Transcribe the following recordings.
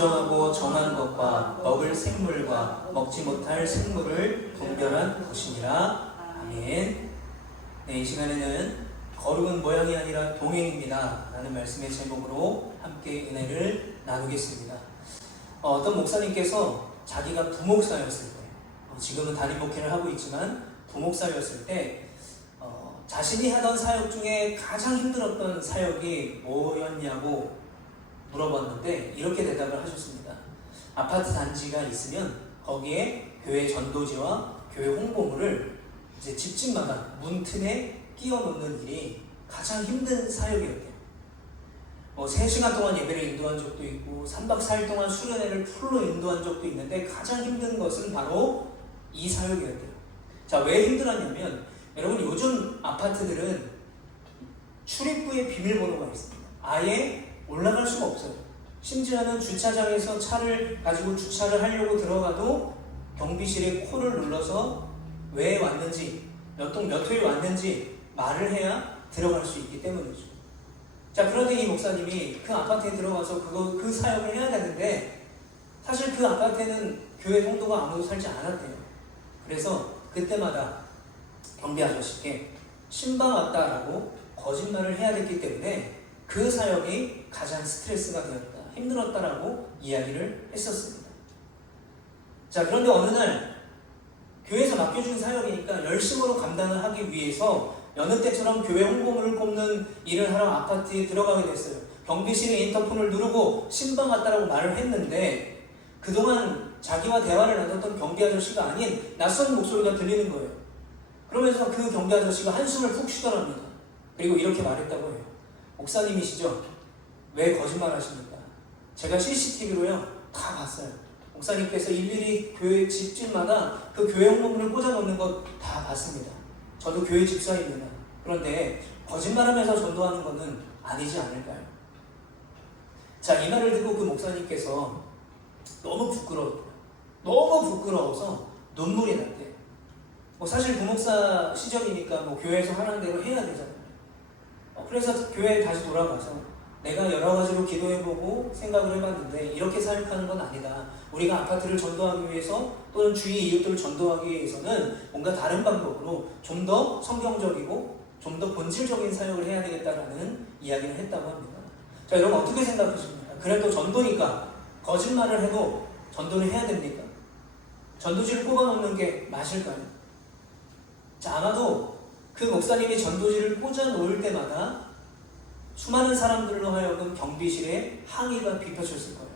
부정하고 정한 것과 먹을 생물과 먹지 못할 생물을 분별한 것이니라. 아멘. 네, 이 시간에는 거룩은 모양이 아니라 동행입니다 라는 말씀의 제목으로 함께 은혜를 나누겠습니다. 어떤 목사님께서 자기가 부목사였을 때, 지금은 담임 목회를 하고 있지만 부목사였을 때 자신이 하던 사역 중에 가장 힘들었던 사역이 뭐였냐고 물어봤는데 이렇게 대답을 하셨습니다. 아파트 단지가 있으면 거기에 교회 전도지와 교회 홍보물을 이제 집집마다 문틈에 끼워 놓는 일이 가장 힘든 사역이었대요. 3시간 동안 예배를 인도한 적도 있고 3박 4일 동안 수련회를 풀로 인도한 적도 있는데 가장 힘든 것은 바로 이 사역이었대요. 자, 왜 힘들었냐면 여러분, 요즘 아파트들은 출입구에 비밀번호가 있습니다. 아예 올라갈 수가 없어요. 심지어는 주차장에서 차를 가지고 주차를 하려고 들어가도 경비실에 코를 눌러서 왜 왔는지, 몇 동 몇 호에 왔는지 말을 해야 들어갈 수 있기 때문이죠. 자, 그런데 이 목사님이 그 아파트에 들어가서 그 사역을 해야 되는데 사실 그 아파트에는 교회 성도가 아무도 살지 않았대요. 그래서 그때마다 경비 아저씨께 신방 왔다라고 거짓말을 해야 됐기 때문에 그 사역이 가장 스트레스가 되었다, 힘들었다라고 이야기를 했었습니다. 자, 그런데 어느 날 교회에서 맡겨준 사역이니까 열심으로 감당을 하기 위해서 여느 때처럼 교회 홍보물을 꼽는 일을 하러 아파트에 들어가게 됐어요. 경비실에 인터폰을 누르고 신방 왔다라고 말을 했는데 그동안 자기와 대화를 나눴던 경비 아저씨가 아닌 낯선 목소리가 들리는 거예요. 그러면서 그 경비 아저씨가 한숨을 푹 쉬더랍니다. 그리고 이렇게 말했다고 해요. 목사님이시죠? 왜 거짓말 하십니까? 제가 CCTV로요 다 봤어요. 목사님께서 일일이 교회 집집마다 그 교회 홍보물을 꽂아 놓는 것 다 봤습니다. 저도 교회 집사입니다. 그런데 거짓말하면서 전도하는 것은 아니지 않을까요? 자, 이 말을 듣고 그 목사님께서 너무 부끄러워서 눈물이 났대요. 사실 부목사 시절이니까 교회에서 하라는 대로 해야 되잖아요. 그래서 교회에 다시 돌아가서 내가 여러 가지로 기도해보고 생각을 해봤는데 이렇게 사역하는 건 아니다. 우리가 아파트를 전도하기 위해서 또는 주위 이웃들을 전도하기 위해서는 뭔가 다른 방법으로 좀 더 성경적이고 좀 더 본질적인 사역을 해야 되겠다라는 이야기를 했다고 합니다. 자, 여러분 어떻게 생각하십니까? 그래도 전도니까 거짓말을 해도 전도를 해야 됩니까? 전도지를 꼽아놓는 게 맞을까요? 자, 아마도 그 목사님이 전도지를 꽂아 놓을 때마다 수많은 사람들로 하여금 경비실에 항의가 비춰졌을 거예요.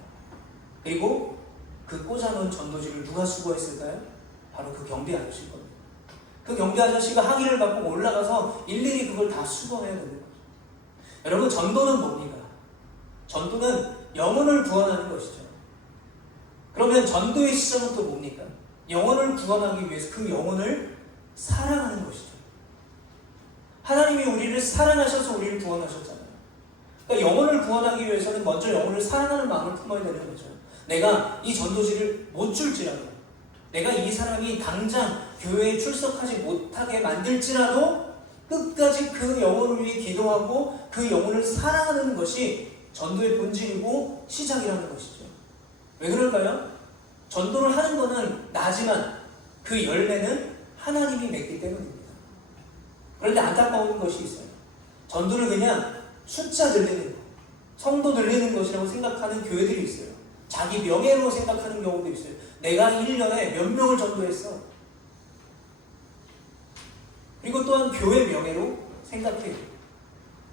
그리고 그 꽂아놓은 전도지를 누가 수거했을까요? 바로 그 경비 아저씨일 겁니다. 그 경비 아저씨가 항의를 받고 올라가서 일일이 그걸 다 수거해야 되는 거죠. 여러분, 전도는 뭡니까? 전도는 영혼을 구원하는 것이죠. 그러면 전도의 시점은 또 뭡니까? 영혼을 구원하기 위해서 그 영혼을 사랑하는 것이죠. 하나님이 우리를 사랑하셔서 우리를 구원하셨잖아요. 그러니까 영혼을 구원하기 위해서는 먼저 영혼을 사랑하는 마음을 품어야 되는 거죠. 내가 이 전도지를 못 줄지라도, 내가 이 사람이 당장 교회에 출석하지 못하게 만들지라도 끝까지 그 영혼을 위해 기도하고 그 영혼을 사랑하는 것이 전도의 본질이고 시작이라는 것이죠. 왜 그럴까요? 전도를 하는 것은 나지만 그 열매는 하나님이 맺기 때문입니다. 그런데 안타까운 것이 있어요. 전도를 그냥 숫자 늘리는 것, 성도 늘리는 것이라고 생각하는 교회들이 있어요. 자기 명예로 생각하는 경우도 있어요. 내가 1년에 몇 명을 전도했어. 그리고 또한 교회 명예로 생각해요.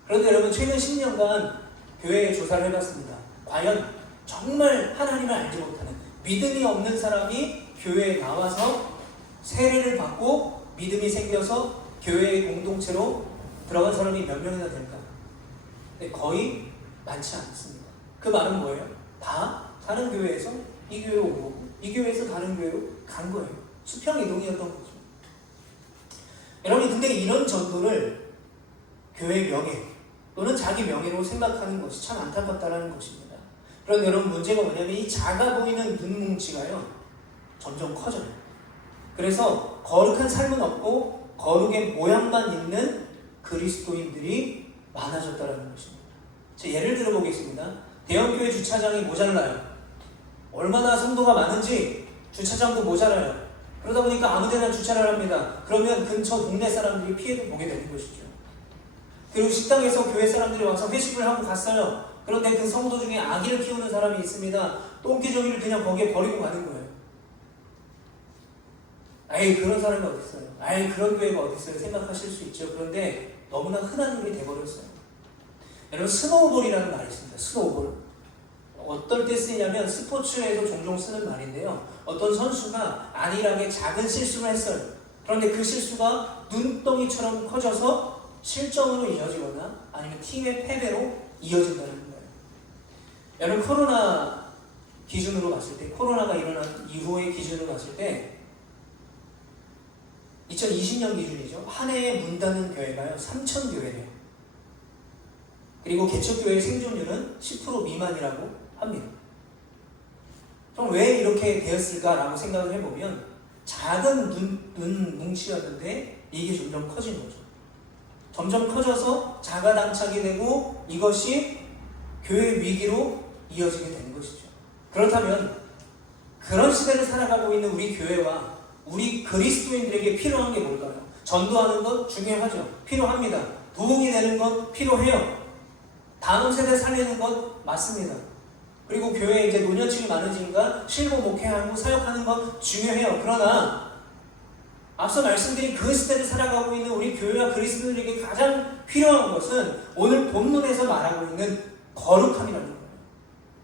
그런데 여러분, 최근 10년간 교회에 조사를 해봤습니다. 과연 정말 하나님을 알지 못하는 믿음이 없는 사람이 교회에 나와서 세례를 받고 믿음이 생겨서 교회의 공동체로 들어간 사람이 몇 명이나 될까? 거의 많지 않습니다. 그 말은 뭐예요? 다 다른 교회에서 이 교회로 오고 이 교회에서 다른 교회로 간 거예요. 수평 이동이었던 거죠. 여러분, 근데 이런 전도를 교회 명예 또는 자기 명예로 생각하는 것이 참 안타깝다는 것입니다. 그런데 여러분, 문제가 뭐냐면 이 작아 보이는 눈뭉치가요 점점 커져요. 그래서 거룩한 삶은 없고 거룩의 모양만 있는 그리스도인들이 많아졌다는 것입니다. 예를 들어보겠습니다. 대형교회 주차장이 모자라요. 얼마나 성도가 많은지 주차장도 모자라요. 그러다 보니까 아무데나 주차를 합니다. 그러면 근처 동네 사람들이 피해를 보게 되는 것이죠. 그리고 식당에서 교회 사람들이 와서 회식을 하고 갔어요. 그런데 그 성도 중에 아기를 키우는 사람이 있습니다. 똥기저귀를 그냥 거기에 버리고 가는 거예요. 아이, 그런 사람이 어디 있어요? 아이, 그런 교회가 어디 있어요? 생각하실 수 있죠. 그런데 너무나 흔한 일이 돼버렸어요. 여러분, 스노우볼이라는 말이 있습니다. 스노우볼. 어떨 때 쓰이냐면 스포츠에서 종종 쓰는 말인데요. 어떤 선수가 안일하게 작은 실수를 했어요. 그런데 그 실수가 눈덩이처럼 커져서 실점으로 이어지거나 아니면 팀의 패배로 이어진다는 거예요. 여러분, 코로나 기준으로 봤을 때, 코로나가 일어난 이후의 기준으로 봤을 때 2020년 기준이죠. 한 해에 문 닫는 교회가요 3,000교회래요. 그리고 개척교회의 생존율은 10% 미만이라고 합니다. 그럼 왜 이렇게 되었을까라고 생각을 해보면 작은 눈 뭉치였는데 이게 점점 커진 거죠. 점점 커져서 자가당착이 되고 이것이 교회 위기로 이어지게 되는 것이죠. 그렇다면 그런 시대를 살아가고 있는 우리 교회와 우리 그리스도인들에게 필요한 게 뭘까요? 전도하는 건 중요하죠. 필요합니다. 도움이 되는 건 필요해요. 다음 세대 살리는 건 맞습니다. 그리고 교회에 이제 노년층이 많으니까 실무 목회하고 사역하는 건 중요해요. 그러나 앞서 말씀드린 그 시대를 살아가고 있는 우리 교회와 그리스도인에게 가장 필요한 것은 오늘 본문에서 말하고 있는 거룩함이라는 거예요.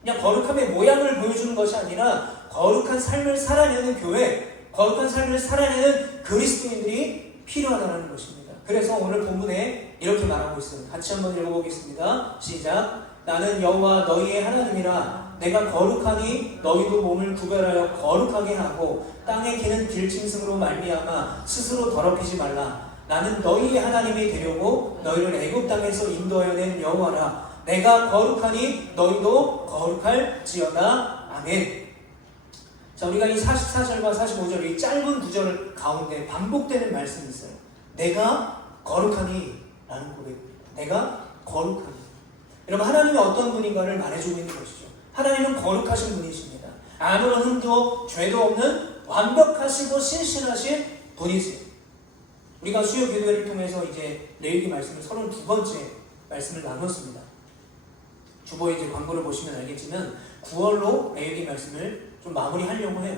그냥 거룩함의 모양을 보여주는 것이 아니라 거룩한 삶을 살아내는 교회, 거룩한 삶을 살아내는 그리스도인들이 필요하다는 것입니다. 그래서 오늘 본문에 이렇게 말하고 있습니다. 같이 한번 읽어보겠습니다. 시작. 나는 여호와 너희의 하나님이라. 내가 거룩하니 너희도 몸을 구별하여 거룩하게 하고 땅에 기는 길짐승으로 말미암아 스스로 더럽히지 말라. 나는 너희의 하나님이 되려고 너희를 애굽 땅에서 인도하여 낸 여호와라. 내가 거룩하니 너희도 거룩할지어다. 아멘. 자, 우리가 이 44절과 45절 이 짧은 구절 가운데 반복되는 말씀이 있어요. 내가 거룩하니 라는 고백입니다. 내가 거룩하니. 여러분, 하나님이 어떤 분인가를 말해주고 있는 것이죠. 하나님은 거룩하신 분이십니다. 아무런 흠도 죄도 없는 완벽하시고 신실하신 분이세요. 우리가 수요 기도회를 통해서 이제 레위기 말씀을 32번째 말씀을 나눴습니다. 주보에 이제 광고를 보시면 알겠지만 9월로 레위기 말씀을 좀 마무리하려고 해요.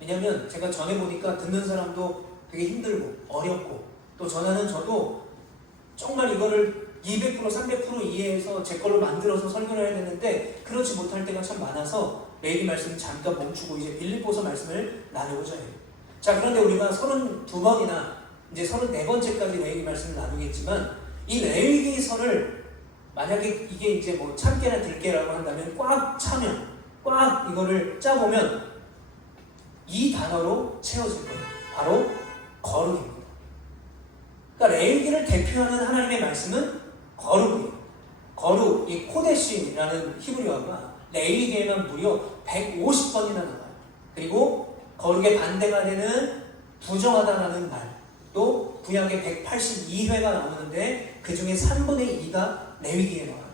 왜냐하면 제가 전해보니까 듣는 사람도 되게 힘들고 어렵고 또 전하는 저도 정말 이거를 200% 300% 이해해서 제 걸로 만들어서 설교를 해야 되는데 그렇지 못할 때가 참 많아서 레위기 말씀을 잠깐 멈추고 이제 빌립보서 말씀을 나누고자 해요. 자, 그런데 우리가 32번이나 이제 34번째까지 레위기 말씀을 나누겠지만 이 레위기서를 만약에 이게 이제 뭐 참깨나 들깨라고 한다면 꽉 차면 꽉 이거를 짜보면 이 단어로 채워질 거예요. 바로 거룩입니다. 그러니까 레위기를 대표하는 하나님의 말씀은 거룩이에요. 거룩, 이 코데시라는 히브리어가 레위기에만 무려 150번이나 나와요. 그리고 거룩의 반대가 되는 부정하다라는 말, 또 구약에 182회가 나오는데 그 중에 3분의 2가 레위기에 나와요.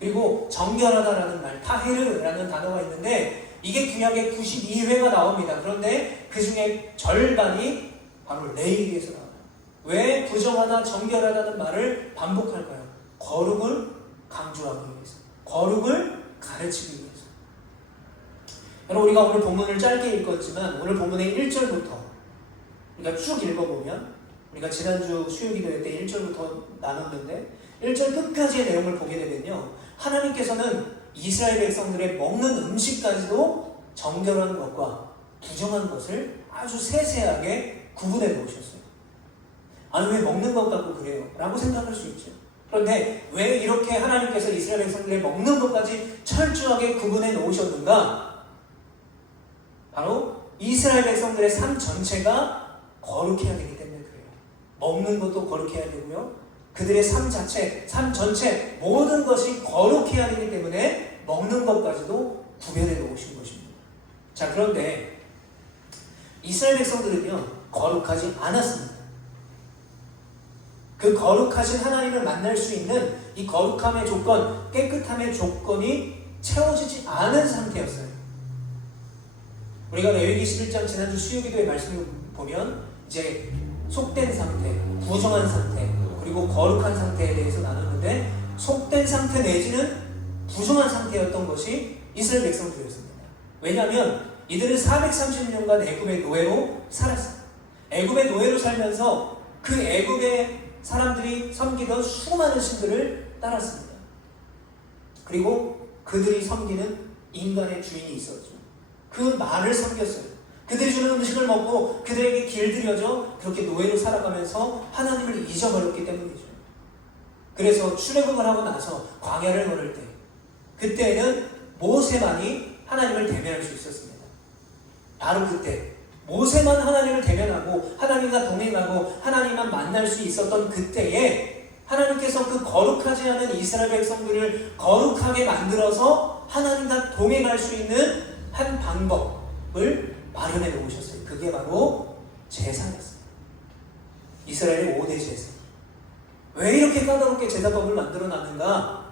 그리고 정결하다라는 말, 타헤르라는 단어가 있는데 이게 구약에 92회가 나옵니다. 그런데 그 중에 절반이 바로 레위기에서 나와요. 왜 부정하다, 정결하다는 말을 반복할까요? 거룩을 강조하기 위해서, 거룩을 가르치기 위해서. 여러분, 우리가 오늘 본문을 짧게 읽었지만 오늘 본문의 1절부터 우리가 쭉 읽어보면 우리가 지난주 수요기도회 때 1절부터 나눴는데 1절 끝까지의 내용을 보게 되면요, 하나님께서는 이스라엘 백성들의 먹는 음식까지도 정결한 것과 부정한 것을 아주 세세하게 구분해 놓으셨어요. 아니, 왜 먹는 것 같고 그래요? 라고 생각할 수 있죠. 그런데 왜 이렇게 하나님께서 이스라엘 백성들의 먹는 것까지 철저하게 구분해 놓으셨는가? 바로 이스라엘 백성들의 삶 전체가 거룩해야 되기 때문에 그래요. 먹는 것도 거룩해야 되고요, 그들의 삶 자체, 삶 전체 모든 것이 거룩해야 되기 때문에 먹는 것까지도 구별해 놓으신 것입니다. 자, 그런데 이스라엘 백성들은요 거룩하지 않았습니다. 그 거룩하신 하나님을 만날 수 있는 이 거룩함의 조건, 깨끗함의 조건이 채워지지 않은 상태였어요. 우리가 레위기 11장 지난주 수요기도의 말씀을 보면 이제 속된 상태, 부정한 상태, 그리고 거룩한 상태에 대해서 나눴는데 속된 상태 내지는 부정한 상태였던 것이 이스라엘 백성들이었습니다. 왜냐하면 이들은 430년간 애굽의 노예로 살았습니다. 애굽의 노예로 살면서 그 애굽의 사람들이 섬기던 수많은 신들을 따랐습니다. 그리고 그들이 섬기는 인간의 주인이 있었죠. 그 말을 섬겼어요. 그들이 주는 음식을 먹고 그들에게 길들여져 그렇게 노예로 살아가면서 하나님을 잊어버렸기 때문이죠. 그래서 출애굽을 하고 나서 광야를 걸을 때 그때는 모세만이 하나님을 대면할 수 있었습니다. 바로 그때 모세만 하나님을 대면하고 하나님과 동행하고 하나님만 만날 수 있었던 그때에 하나님께서 그 거룩하지 않은 이스라엘 백성들을 거룩하게 만들어서 하나님과 동행할 수 있는 한 방법을 마련해 놓으셨어요. 그게 바로 제사였어요. 이스라엘의 5대 제사. 왜 이렇게 까다롭게 제사법을 만들어 놨는가가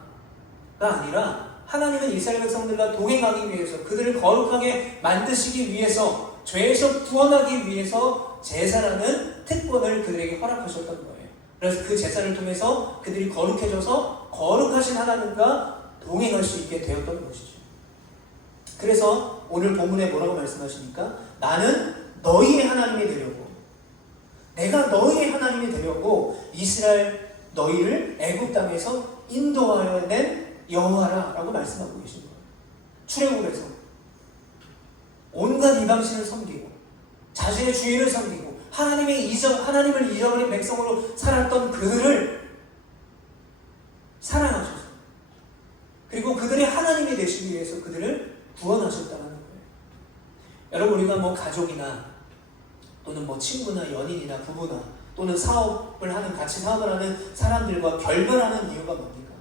아니라 하나님은 이스라엘 백성들과 동행하기 위해서 그들을 거룩하게 만드시기 위해서 죄에서 구원하기 위해서 제사라는 특권을 그들에게 허락하셨던 거예요. 그래서 그 제사를 통해서 그들이 거룩해져서 거룩하신 하나님과 동행할 수 있게 되었던 것이죠. 그래서 오늘 본문에 뭐라고 말씀하십니까? 나는 너희의 하나님이 되려고, 내가 너희의 하나님이 되려고 이스라엘 너희를 애굽 땅에서 인도하여 낸 여호와라 라고 말씀하고 계신 거예요. 출애굽에서 온갖 이방신을 섬기고 자신의 주인을 섬기고 하나님을 잊어버린 백성으로 살았던 그들을 사랑하셔서 그리고 그들의 하나님이 되시기 위해서 그들을 구원하셨다는 거예요. 여러분, 우리가 뭐 가족이나 또는 뭐 친구나 연인이나 부부나 또는 같이 사업을 하는 사람들과 결별하는 이유가 뭡니까?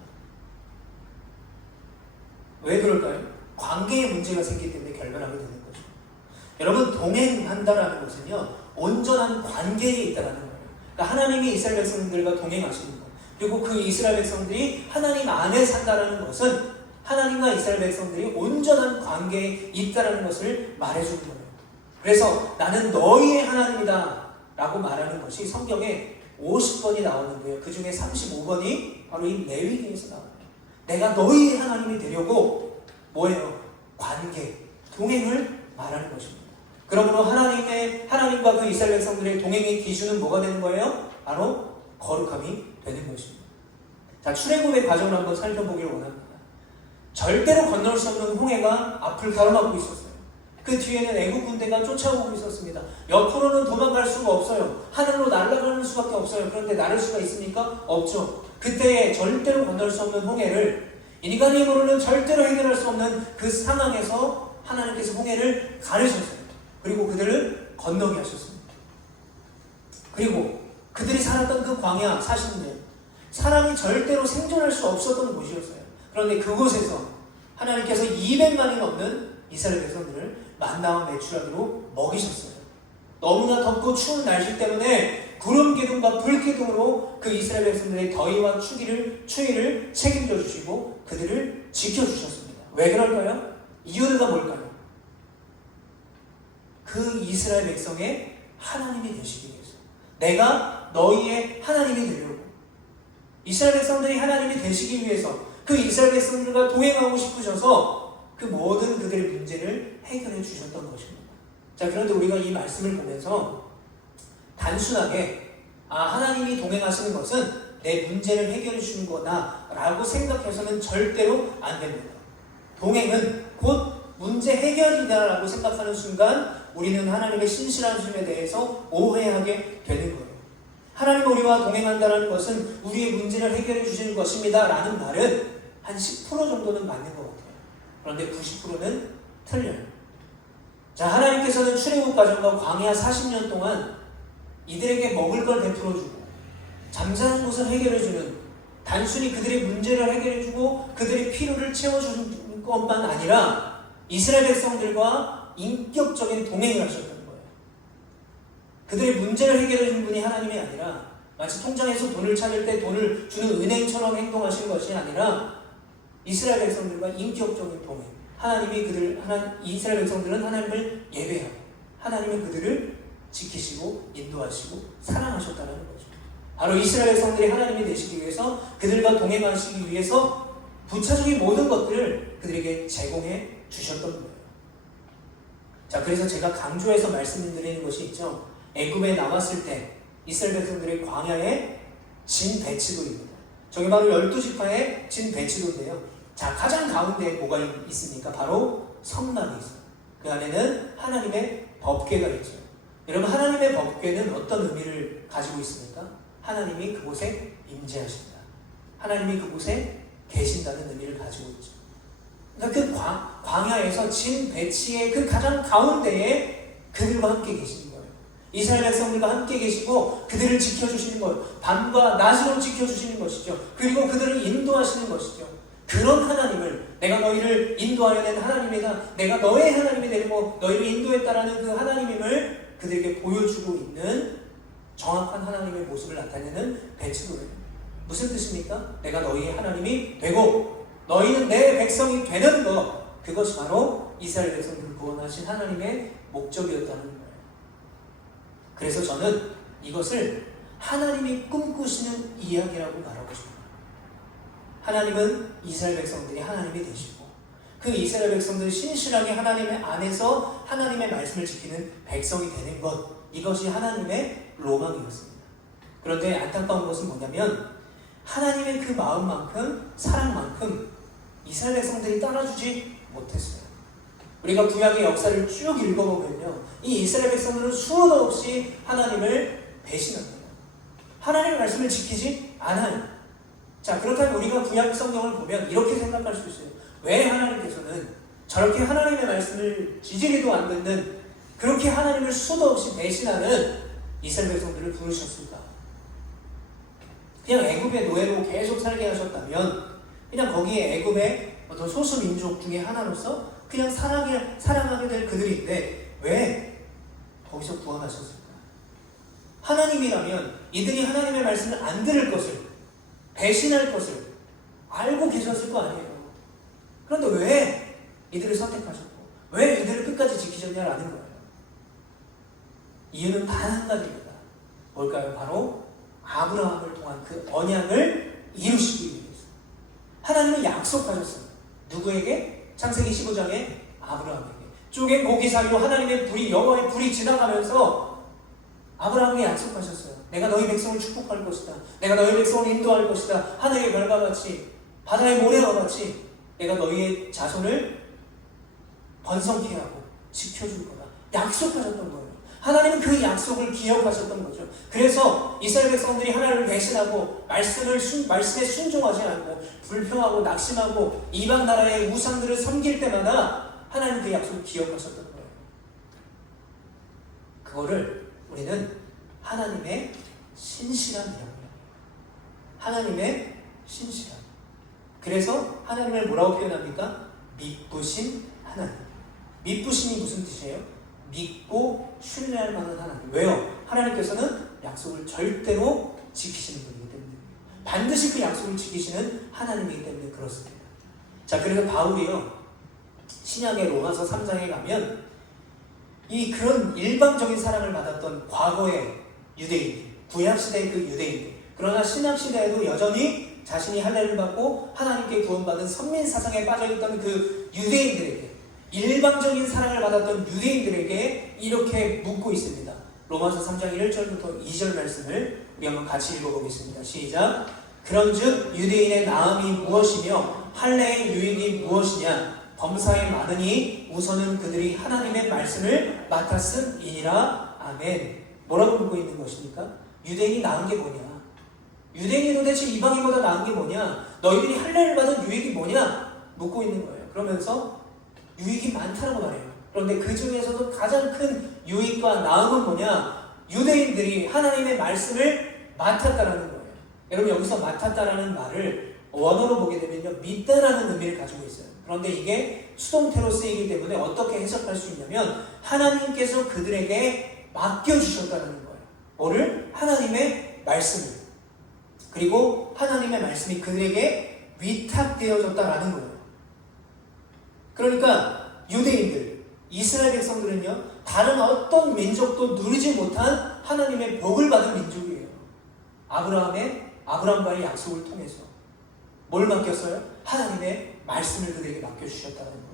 왜 그럴까요? 관계에 문제가 생기기 때문에 결별하게 되는 거죠. 여러분, 동행한다라는 것은요, 온전한 관계에 있다는 거예요. 그러니까 하나님이 이스라엘 백성들과 동행하시는 것, 그리고 그 이스라엘 백성들이 하나님 안에 산다는 것은 하나님과 이스라엘 백성들이 온전한 관계에 있다는 것을 말해주는 거예요. 그래서 나는 너희의 하나님이다 라고 말하는 것이 성경에 50번이 나오는데요. 그 중에 35번이 바로 이 레위기에서 나와요. 내가 너희의 하나님이 되려고 뭐예요? 관계, 동행을 말하는 것입니다. 그러므로 하나님과 그 이스라엘 백성들의 동행의 기준은 뭐가 되는 거예요? 바로 거룩함이 되는 것입니다. 자, 출애굽의 과정을 한번 살펴보기를 원합니다. 절대로 건널 수 없는 홍해가 앞을 가로막고 있었어요. 그 뒤에는 애국 군대가 쫓아오고 있었습니다. 옆으로는 도망갈 수가 없어요. 하늘로 날아가는 수밖에 없어요. 그런데 나를 수가 있습니까? 없죠. 그때에 절대로 건널 수 없는 홍해를 인간의 힘으로는 절대로 해결할 수 없는 그 상황에서 하나님께서 홍해를 가르셨어요. 그리고 그들을 건너게 하셨습니다. 그리고 그들이 살았던 그 광야 40년, 사람이 절대로 생존할 수 없었던 곳이었어요. 그런데 그곳에서 하나님께서 200만이 넘는 이스라엘 백성들을 만나와 메추라기로 먹이셨어요. 너무나 덥고 추운 날씨 때문에 구름 기둥과 불 기둥으로 그 이스라엘 백성들의 더위와 추위를 책임져 주시고 그들을 지켜주셨습니다. 왜 그럴까요? 이유가 뭘까요? 그 이스라엘 백성의 하나님이 되시기 위해서, 내가 너희의 하나님이 되려고, 이스라엘 백성들이 하나님이 되시기 위해서 그 이스라엘 백성들과 동행하고 싶으셔서 그 모든 그들의 문제를 해결해 주셨던 것입니다. 자, 그런데 우리가 이 말씀을 보면서 단순하게 하나님이 동행하시는 것은 내 문제를 해결해 주는 거다 라고 생각해서는 절대로 안 됩니다. 동행은 곧 문제 해결이다 라고 생각하는 순간 우리는 하나님의 신실하심에 대해서 오해하게 되는 거예요. 하나님 우리와 동행한다는 것은 우리의 문제를 해결해 주시는 것입니다 라는 말은 한 10% 정도는 맞는 것 같아요. 그런데 90%는 틀려요. 자, 하나님께서는 출애굽 과정과 광야 40년 동안 이들에게 먹을 걸 베풀어주고 잠자는 곳을 해결해주는, 단순히 그들의 문제를 해결해주고 그들의 필요를 채워주는 것만 아니라 이스라엘 백성들과 인격적인 동행을 하셨던 거예요. 그들의 문제를 해결해준 분이 하나님이 아니라 마치 통장에서 돈을 찾을 때 돈을 주는 은행처럼 행동하신 것이 아니라 이스라엘 백성들과 인격적인 동행, 하나님이 이스라엘 백성들은 하나님을 예배하고 하나님은 그들을 지키시고 인도하시고 사랑하셨다는 거죠. 바로 이스라엘 백성들이 하나님이 되시기 위해서 그들과 동행하시기 위해서 부차적인 모든 것들을 그들에게 제공해 주셨던 거예요. 자, 그래서 제가 강조해서 말씀드리는 것이 있죠. 애굽에 나왔을 때 이스라엘 백성들의 광야에 진 배치도입니다. 저게 바로 12지파의 진 배치도인데요. 자, 가장 가운데에 뭐가 있습니까? 바로 성막이 있어요. 그 안에는 하나님의 법궤가 있죠. 여러분, 하나님의 법궤는 어떤 의미를 가지고 있습니까? 하나님이 그곳에 임재하신다. 하나님이 그곳에 계신다는 의미를 가지고 있죠. 그러니까 그 광야에서 진 배치의 그 가장 가운데에 그들과 함께 계시는 거예요. 이스라엘 백성들과 함께 계시고 그들을 지켜주시는 거예요. 밤과 낮으로 지켜주시는 것이죠. 그리고 그들을 인도하시는 것이죠. 그런 하나님을, 내가 너희를 인도하여 낸 하나님이다, 내가 너의 하나님이 되고 너희를 인도했다라는 그 하나님임을 그들에게 보여주고 있는 정확한 하나님의 모습을 나타내는 배치도예요. 무슨 뜻입니까? 내가 너희의 하나님이 되고 너희는 내 백성이 되는 것, 그것이 바로 이스라엘 백성들을 구원하신 하나님의 목적이었다는 거예요. 그래서 저는 이것을 하나님이 꿈꾸시는 이야기라고 말하고 싶어요. 하나님은 이스라엘 백성들이 하나님이 되시고 그 이스라엘 백성들이 신실하게 하나님의 안에서 하나님의 말씀을 지키는 백성이 되는 것, 이것이 하나님의 로망이었습니다. 그런데 안타까운 것은 뭐냐면 하나님의 그 마음만큼, 사랑만큼 이스라엘 백성들이 따라주지 못했어요. 우리가 구약의 역사를 쭉 읽어보면요, 이 이스라엘 백성들은 수도 없이 하나님을 배신합니다. 하나님의 말씀을 지키지 않아요. 자, 그렇다면 우리가 구약 성경을 보면 이렇게 생각할 수 있어요. 왜 하나님께서는 저렇게 하나님의 말씀을 지지리도 안 듣는, 그렇게 하나님을 수도 없이 배신하는 이스라엘 백성들을 부르셨을까? 그냥 애굽의 노예로 계속 살게 하셨다면, 그냥 거기에 애굽의 어떤 소수 민족 중에 하나로서 그냥 사랑하게 될 그들인데 왜 거기서 구원하셨을까? 하나님이라면 이들이 하나님의 말씀을 안 들을 것을, 배신할 것을 알고 계셨을 거 아니에요. 그런데 왜 이들을 선택하셨고 왜 이들을 끝까지 지키셨냐라는 거예요. 이유는 단 한 가지입니다. 뭘까요? 바로 아브라함을 통한 그 언약을 이루시기 위해서. 하나님은 약속하셨어요. 누구에게? 창세기 15장에 아브라함에게. 쪽에 고기 사이로 하나님의 불이, 여호와의 불이 지나가면서 아브라함에게 약속하셨어요. 내가 너희 백성을 축복할 것이다. 내가 너희 백성을 인도할 것이다. 하늘의 별과 같이, 바다의 모래와 같이 내가 너희의 자손을 번성케 하고 지켜줄 거다. 약속하셨던 거예요. 하나님은 그 약속을 기억하셨던 거죠. 그래서 이스라엘 백성들이 하나님을 배신하고 말씀에 순종하지 않고 불평하고 낙심하고 이방 나라의 우상들을 섬길 때마다 하나님은 그 약속을 기억하셨던 거예요. 그거를 우리는 하나님의 신실함이라고 해요. 하나님의 신실함. 그래서 하나님을 뭐라고 표현합니까? 믿부신 하나님. 믿부신이 무슨 뜻이에요? 믿고 신뢰할 만한 하나님. 왜요? 하나님께서는 약속을 절대로 지키시는 분이기 때문에, 반드시 그 약속을 지키시는 하나님이기 때문에 그렇습니다. 자, 그래서 바울이요, 신약의 로마서 3장에 가면 그런 일방적인 사랑을 받았던 과거의 유대인들, 구약시대의 그 유대인들, 그러나 신약시대에도 여전히 자신이 할례를 받고 하나님께 구원받은 선민사상에 빠져있던 그 유대인들에게, 일방적인 사랑을 받았던 유대인들에게 이렇게 묻고 있습니다. 로마서 3장 1절부터 2절 말씀을 우리 한번 같이 읽어보겠습니다. 시작. 그런즉 유대인의 나음이 무엇이며 할례의 유익이 무엇이냐? 범사에 많으니 우선은 그들이 하나님의 말씀을 맡았음이니라. 아멘. 뭐라고 묻고 있는 것입니까? 유대인이 나은 게 뭐냐? 유대인이 도대체 이방인보다 나은 게 뭐냐? 너희들이 할례를 받은 유익이 뭐냐? 묻고 있는 거예요. 그러면서 유익이 많다고 말해요. 그런데 그 중에서도 가장 큰 유익과 나음은 뭐냐? 유대인들이 하나님의 말씀을 맡았다라는 거예요. 여러분, 여기서 맡았다라는 말을 원어로 보게 되면요, 믿다라는 의미를 가지고 있어요. 그런데 이게 수동태로 쓰이기 때문에 어떻게 해석할 수 있냐면 하나님께서 그들에게 맡겨주셨다는 거예요. 뭐를? 하나님의 말씀을. 그리고 하나님의 말씀이 그들에게 위탁되어졌다라는 거예요. 그러니까 유대인들, 이스라엘 백성들은요, 다른 어떤 민족도 누리지 못한 하나님의 복을 받은 민족이에요. 아브라함과의 약속을 통해서 뭘 맡겼어요? 하나님의 말씀을 그들에게 맡겨주셨다는 거예요.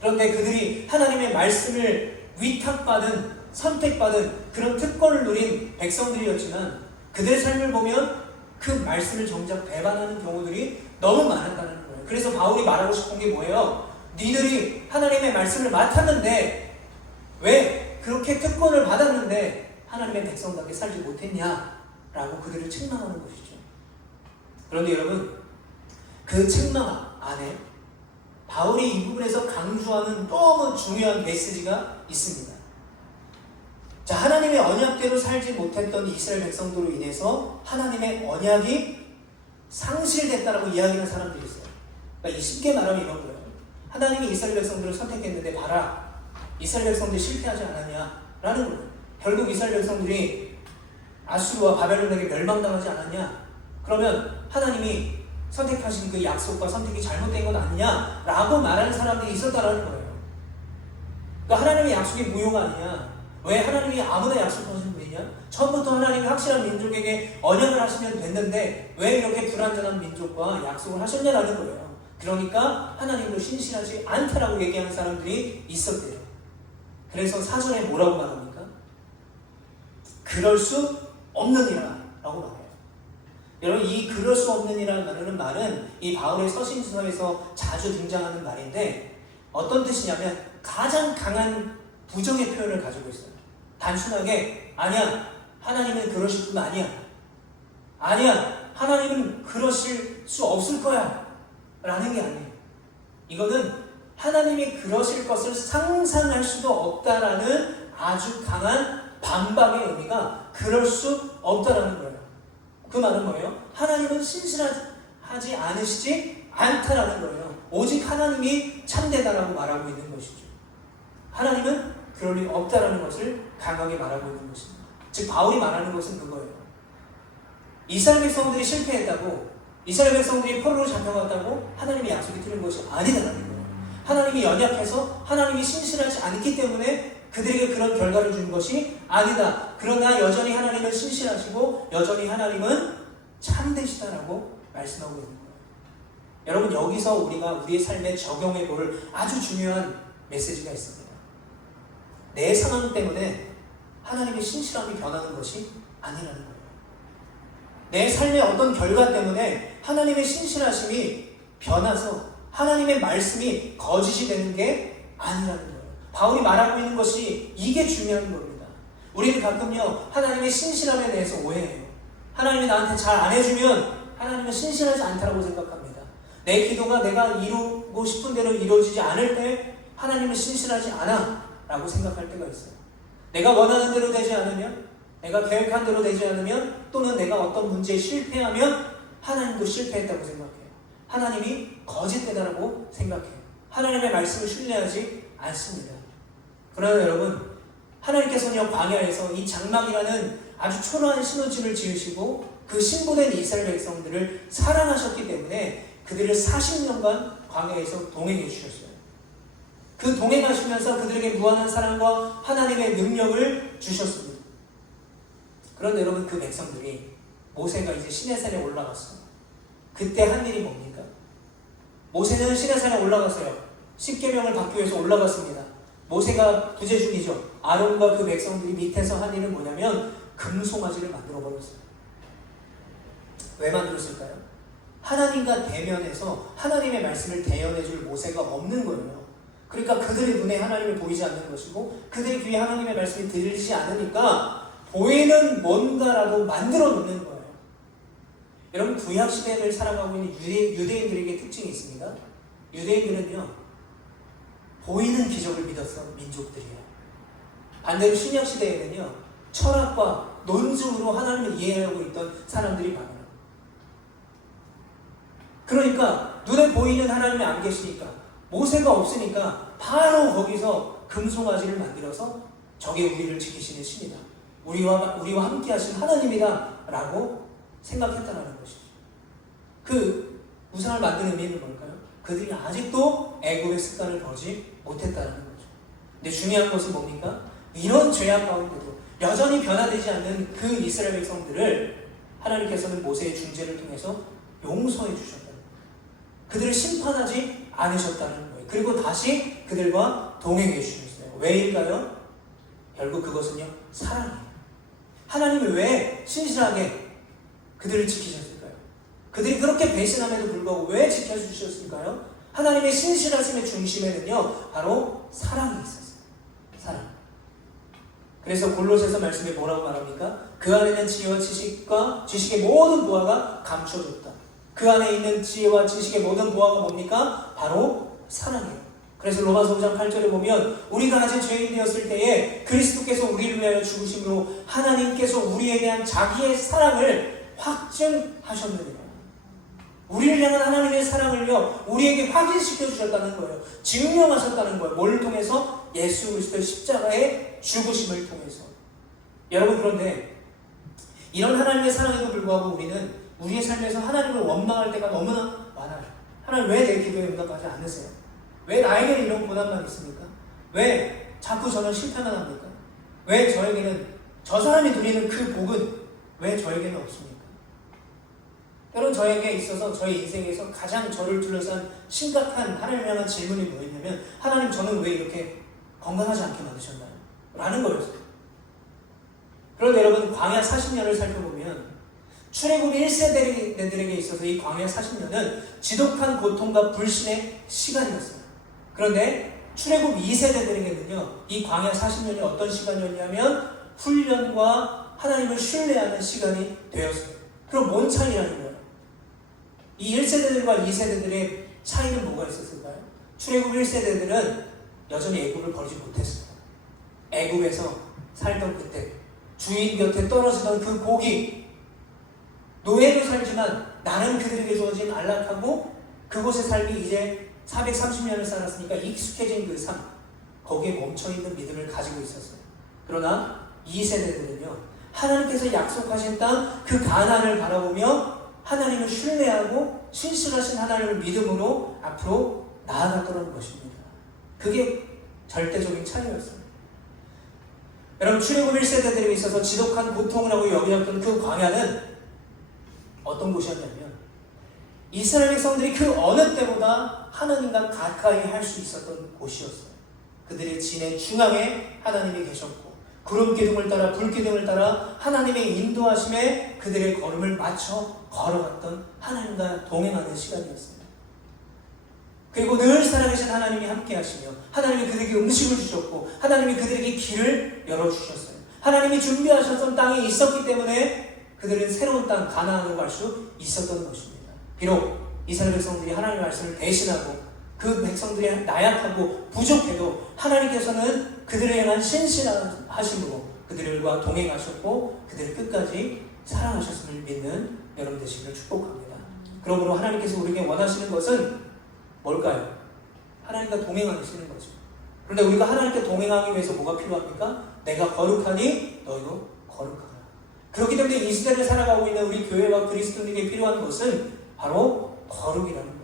그런데 그들이 하나님의 말씀을 위탁받은, 선택받은 그런 특권을 누린 백성들이었지만 그들의 삶을 보면 그 말씀을 정작 배반하는 경우들이 너무 많았다는 거예요. 그래서 바울이 말하고 싶은 게 뭐예요? 니들이 하나님의 말씀을 맡았는데 왜 그렇게 특권을 받았는데 하나님의 백성답게 살지 못했냐? 라고 그들을 책망하는 것이죠. 그런데 여러분, 그 책망 안에 바울이 이 부분에서 강조하는 너무 중요한 메시지가 있습니다. 자, 하나님의 언약대로 살지 못했던 이스라엘 백성들로 인해서 하나님의 언약이 상실됐다라고 이야기하는 사람들이 있어요. 그러니까 쉽게 말하면 이런 거예요. 하나님이 이스라엘 백성들을 선택했는데 봐라, 이스라엘 백성들이 실패하지 않았냐? 라는 거예요. 결국 이스라엘 백성들이 아수르와 바벨론에게 멸망당하지 않았냐? 그러면 하나님이 선택하신 그 약속과 선택이 잘못된 것 아니냐? 라고 말하는 사람들이 있었다라는 거예요. 그러니까 하나님의 약속이 무효가 아니냐? 왜 하나님이 아무나 약속하신 분이냐? 처음부터 하나님이 확실한 민족에게 언약을 하시면 됐는데 왜 이렇게 불완전한 민족과 약속을 하셨냐라는 거예요. 그러니까 하나님도 신실하지 않다라고 얘기하는 사람들이 있었대요. 그래서 사전에 뭐라고 말합니까? 그럴 수 없느니라 라고 말해요. 여러분, 이 그럴 수 없느니라는 말은 이 바울의 서신서에서 자주 등장하는 말인데 어떤 뜻이냐면 가장 강한 부정의 표현을 가지고 있어요. 단순하게 아니야, 하나님은 그러실 분 아니야, 아니야, 하나님은 그러실 수 없을 거야 라는 게 아니에요. 이거는 하나님이 그러실 것을 상상할 수도 없다라는 아주 강한 반박의 의미가 그럴 수 없다라는 거예요. 그 말은 뭐예요? 하나님은 신실하지 않으시지 않다라는 거예요. 오직 하나님이 참되다라고 말하고 있는 것이죠. 하나님은 그럴 리 없다라는 것을 강하게 말하고 있는 것입니다. 즉 바울이 말하는 것은 그거예요. 이스라엘 백성들이 실패했다고, 이스라엘 백성들이 포로로 잡혀갔다고 하나님의 약속이 틀린 것이 아니다라는 거예요. 하나님이 연약해서 하나님이 신실하지 않기 때문에 그들에게 그런 결과를 준 것이 아니다. 그러나 여전히 하나님은 신실하시고 여전히 하나님은 참되시다라고 말씀하고 있는 거예요. 여러분, 여기서 우리가 우리의 삶에 적용해 볼 아주 중요한 메시지가 있습니다. 내 상황 때문에 하나님의 신실함이 변하는 것이 아니라는 거예요. 내 삶의 어떤 결과 때문에 하나님의 신실하심이 변해서 하나님의 말씀이 거짓이 되는 게 아니라는 거예요. 바울이 말하고 있는 것이 이게 중요한 겁니다. 우리는 가끔요, 하나님의 신실함에 대해서 오해해요. 하나님이 나한테 잘 안 해주면 하나님은 신실하지 않다고 생각합니다. 내 기도가 내가 이루고 싶은 대로 이루어지지 않을 때 하나님은 신실하지 않아 라고 생각할 때가 있어요. 내가 원하는 대로 되지 않으면, 내가 계획한 대로 되지 않으면, 또는 내가 어떤 문제에 실패하면 하나님도 실패했다고 생각해요. 하나님이 거짓되다라고 생각해요. 하나님의 말씀을 신뢰하지 않습니다. 그러나 여러분, 하나님께서는 광야에서 이 장막이라는 아주 초라한 신혼집을 지으시고 그 신부된 이스라엘 백성들을 사랑하셨기 때문에 그들을 40년간 광야에서 동행해 주셨어요. 그 동행하시면서 그들에게 무한한 사랑과 하나님의 능력을 주셨습니다. 그런데 여러분, 그 백성들이 모세가 이제 시내산에 올라갔어요. 그때 한 일이 뭡니까? 모세는 시내산에 올라갔어요. 십계명을 받기 위해서 올라갔습니다. 모세가 부재중이죠. 아론과 그 백성들이 밑에서 한 일은 뭐냐면 금송아지를 만들어버렸어요. 왜 만들었을까요? 하나님과 대면해서 하나님의 말씀을 대연해줄 모세가 없는 거예요. 그러니까 그들의 눈에 하나님을 보이지 않는 것이고 그들의 귀에 하나님의 말씀이 들리지 않으니까 보이는 뭔가라도 만들어 놓는 거예요. 여러분, 구약시대를 살아가고 있는 유대인들에게 특징이 있습니다. 유대인들은요, 보이는 기적을 믿었던 민족들이에요. 반대로 신약시대에는요, 철학과 논증으로 하나님을 이해하고 있던 사람들이 많아요. 그러니까 눈에 보이는 하나님이 안 계시니까, 모세가 없으니까 바로 거기서 금송아지를 만들어서 저게 우리를 지키시는 신이다, 우리와 함께 하신 하나님이다 라고 생각했다는 것이죠. 그 우상을 만드는 의미는 뭘까요? 그들이 아직도 애굽의 습관을 버리지 못했다는 거죠. 근데 중요한 것은 뭡니까? 이런 죄악 가운데도 여전히 변화되지 않는 그 이스라엘 백성들을 하나님께서는 모세의 중재를 통해서 용서해 주셨다는 거예요. 그들을 심판하지 않으셨다는 거예요. 그리고 다시 그들과 동행해 주셨어요. 왜일까요? 결국 그것은요, 사랑이에요. 하나님이 왜 신실하게 그들을 지키셨을까요? 그들이 그렇게 배신함에도 불구하고 왜 지켜주셨을까요? 하나님의 신실하심의 중심에는요, 바로 사랑이 있었어요. 사랑. 그래서 골로새서 말씀에 뭐라고 말합니까? 그 안에는 지혜와 지식의 모든 보화가 감춰졌다. 그 안에 있는 지혜와 지식의 모든 보화가 뭡니까? 바로 사랑이에요. 그래서 로마서 5장 8절에 보면 우리가 아직 죄인 되었을 때에 그리스도께서 우리를 위하여 죽으심으로 하나님께서 우리에 대한 자기의 사랑을 확증하셨느니라. 우리를 향한 하나님의 사랑을요, 우리에게 확인시켜 주셨다는 거예요. 증명하셨다는 거예요. 뭘 통해서? 예수 그리스도의 십자가의 죽으심을 통해서. 여러분, 그런데 이런 하나님의 사랑에도 불구하고 우리는 우리의 삶에서 하나님을 원망할 때가 너무나 많아요. 하나님, 왜 내 기도에 응답하지 않으세요? 왜 나에게는 이런 고난만 있습니까? 왜 자꾸 저는 실패만 합니까? 왜 저에게는, 저 사람이 누리는 그 복은 왜 저에게는 없습니까? 여러분, 저에게 있어서 저의 인생에서 가장 저를 둘러싼 심각한 하나님을 향한 질문이 뭐였냐면, 하나님, 저는 왜 이렇게 건강하지 않게 만드셨나요? 라는 거였어요. 그런데 여러분, 광야 40년을 살펴보면 출애굽 1세대들에게 있어서 이 광야 40년은 지독한 고통과 불신의 시간이었어요. 그런데 출애굽 2세대들에게는요, 이 광야 40년이 어떤 시간이었냐면 훈련과 하나님을 신뢰하는 시간이 되었어요. 그럼 뭔 차이라는 거예요? 이 1세대들과 2세대들의 차이는 뭐가 있었을까요? 출애굽 1세대들은 여전히 애굽을 버리지 못했어요. 애굽에서 살던 그때 주인 곁에 떨어지던 그 고기, 노예로 살지만 나는 그들에게 주어진 안락하고 그곳의 삶이 이제 430년을 살았으니까 익숙해진 그 삶, 거기에 멈춰있는 믿음을 가지고 있었어요. 그러나 2세대들은요, 하나님께서 약속하신 땅 그 가나안을 바라보며 하나님을 신뢰하고 신실하신 하나님을 믿음으로 앞으로 나아갔던 것입니다. 그게 절대적인 차이였어요. 여러분, 출애굽 1세대들에 있어서 지독한 고통을 하고 여겼던 그 광야는 어떤 곳이었냐면 이스라엘 백성들이 그 어느 때보다 하나님과 가까이 할 수 있었던 곳이었어요. 그들의 진의 중앙에 하나님이 계셨고 구름 기둥을 따라 불 기둥을 따라 하나님의 인도하심에 그들의 걸음을 맞춰 걸어갔던 하나님과 동행하는 시간이었습니다. 그리고 늘 살아계신 하나님이 함께 하시며 하나님이 그들에게 음식을 주셨고 하나님이 그들에게 길을 열어주셨어요. 하나님이 준비하셨던 땅이 있었기 때문에 그들은 새로운 땅 가나안으로 갈 수 있었던 것입니다. 비록 이스라엘 백성들이 하나님의 말씀을 대신하고 그 백성들이 나약하고 부족해도 하나님께서는 그들을 향한 신실하심으로 그들과 동행하셨고 그들을 끝까지 사랑하셨음을 믿는 여러분 되시기를 축복합니다. 그러므로 하나님께서 우리에게 원하시는 것은 뭘까요? 하나님과 동행하시는 거죠. 그런데 우리가 하나님께 동행하기 위해서 뭐가 필요합니까? 내가 거룩하니 너희도 거룩하라. 그렇기 때문에 이 시대를 살아가고 있는 우리 교회와 그리스도인에게 필요한 것은 바로 거룩이라는 거예요.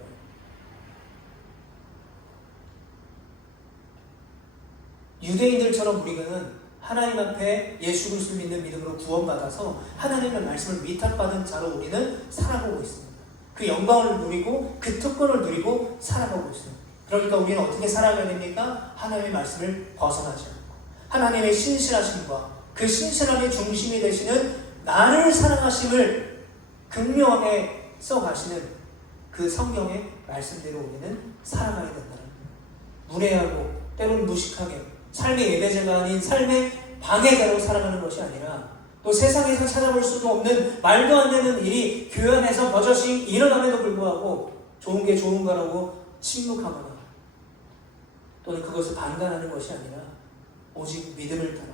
유대인들처럼 우리는 하나님 앞에 예수 그리스도를 믿는 믿음으로 구원받아서 하나님의 말씀을 위탁받은 자로 우리는 살아가고 있습니다. 그 영광을 누리고 그 특권을 누리고 살아가고 있습니다. 그러니까 우리는 어떻게 살아가야 됩니까? 하나님의 말씀을 벗어나지 않고 하나님의 신실하심과 그 신실함의 중심이 되시는 나를 사랑하심을 극명하게 써가시는 그 성경의 말씀대로 우리는 살아가야 된다는 거예요. 무례하고 때로는 무식하게 삶의 예배자가 아닌 삶의 방해자로 살아가는 것이 아니라 또 세상에서 찾아볼 수도 없는 말도 안 되는 일이 교회 안에서 버젓이 일어남에도 불구하고 좋은 게 좋은가라고 침묵하거나 또는 그것을 반감하는 것이 아니라 오직 믿음을 따라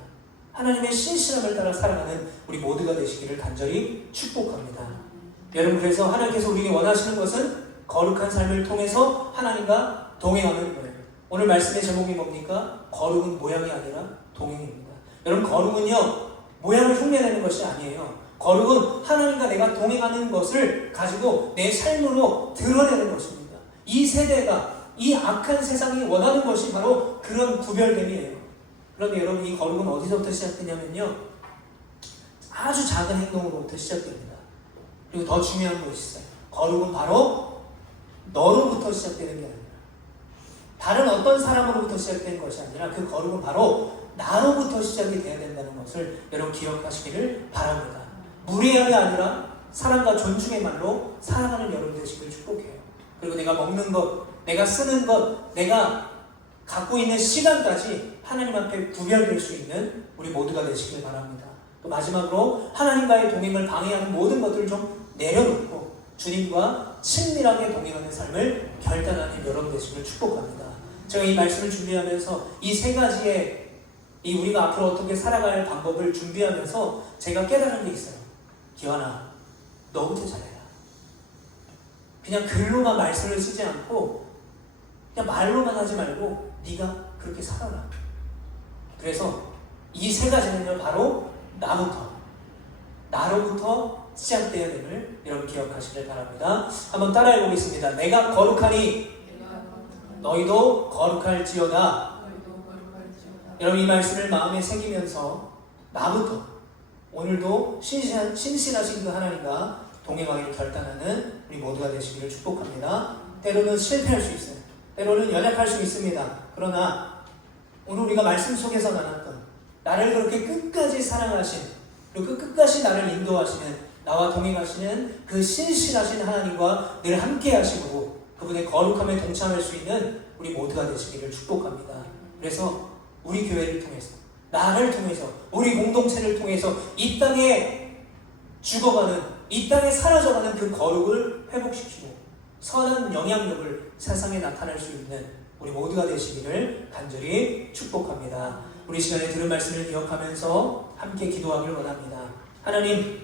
하나님의 신실함을 따라 살아가는 우리 모두가 되시기를 간절히 축복합니다. 여러분, 그래서 하나님께서 우리에게 원하시는 것은 거룩한 삶을 통해서 하나님과 동행하는 거예요. 오늘 말씀의 제목이 뭡니까? 거룩은 모양이 아니라 동행입니다. 여러분, 거룩은요 모양을 흉내내는 것이 아니에요. 거룩은 하나님과 내가 동행하는 것을 가지고 내 삶으로 드러내는 것입니다. 이 세대가 이 악한 세상이 원하는 것이 바로 그런 구별됨이에요. 그런데 여러분, 이 거룩은 어디서부터 시작되냐면요, 아주 작은 행동으로부터 시작됩니다. 그리고 더 중요한 것이 있어요. 거룩은 바로 너로부터 시작되는 게 아니라, 다른 어떤 사람으로부터 시작되는 것이 아니라, 그 거룩은 바로 나로부터 시작이 되어야 된다는 것을 여러분 기억하시기를 바랍니다. 무례함이 아니라 사랑과 존중의 말로 사랑하는 여러분 되시길 축복해요. 그리고 내가 먹는 것, 내가 쓰는 것, 내가 갖고 있는 시간까지 하나님 앞에 구별될 수 있는 우리 모두가 되시길 바랍니다. 또 마지막으로 하나님과의 동행을 방해하는 모든 것들을 좀 내려놓고 주님과 친밀하게 동행하는 삶을 결단하는 여러분 되시길 축복합니다. 제가 이 말씀을 준비하면서 이 세 가지의 이 우리가 앞으로 어떻게 살아갈 방법을 준비하면서 제가 깨달은 게 있어요. 기환아, 너부터 잘해라. 그냥 글로만 말씀을 쓰지 않고 그냥 말로만 하지 말고 네가 그렇게 살아라. 그래서 이 세 가지는요, 바로 나로부터 시작되어야 됨을 여러분 기억하시길 바랍니다. 한번 따라해 보겠습니다. 내가 거룩하니 너희도 거룩할지어다. 여러분, 이 말씀을 마음에 새기면서 나부터 오늘도 신실하신 그 하나님과 동행하기를 결단하는 우리 모두가 되시기를 축복합니다. 때로는 실패할 수 있어요. 때로는 연약할 수 있습니다. 그러나 오늘 우리가 말씀 속에서 나눴던 나를 그렇게 끝까지 사랑하신, 그리고 끝까지 나를 인도하시는, 나와 동행하시는 그 신실하신 하나님과 늘 함께 하시고 그분의 거룩함에 동참할 수 있는 우리 모두가 되시기를 축복합니다. 그래서 우리 교회를 통해서, 나를 통해서, 우리 공동체를 통해서 이 땅에 죽어가는, 이 땅에 사라져가는 그 거룩을 회복시키고 선한 영향력을 세상에 나타낼 수 있는 우리 모두가 되시기를 간절히 축복합니다. 우리 시간에 들은 말씀을 기억하면서 함께 기도하길 원합니다. 하나님,